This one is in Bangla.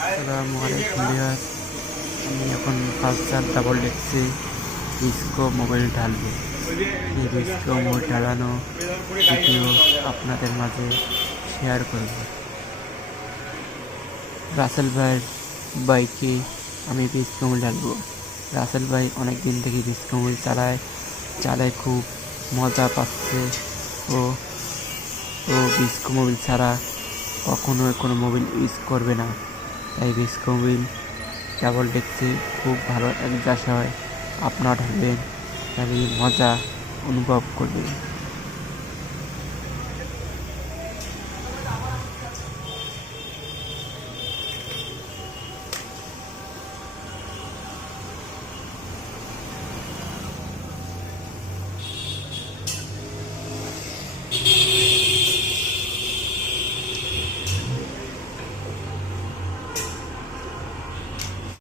আসসালামু আলাইকুম ভিউয়ার্স। আমি এখন পালসার ডাবল ডেক্সে ডিস্কো মোবাইল ঢালবো। এই ডিস্কো মোবাইল ঢালানো ভিডিও আপনাদের মাঝে শেয়ার করব। রাসেল ভাইয়ের বাইকে আমি ডিস্কো মোবাইল ঢালবো। রাসেল ভাই অনেক দিন থেকে ডিস্কো মোবাইল চালায় খুব মজা পাচ্ছে। ও ও ডিস্কো মোবাইল ছাড়া কখনো কোনো মোবাইল ইউজ করবে না। তাই ডিস্কো মোবাইল ডাবল ডেক্সে খুব ভালো অ্যাডজাস্ট হয়। আপনারা ঢালবেন, তাহলে মজা অনুভব করবেন।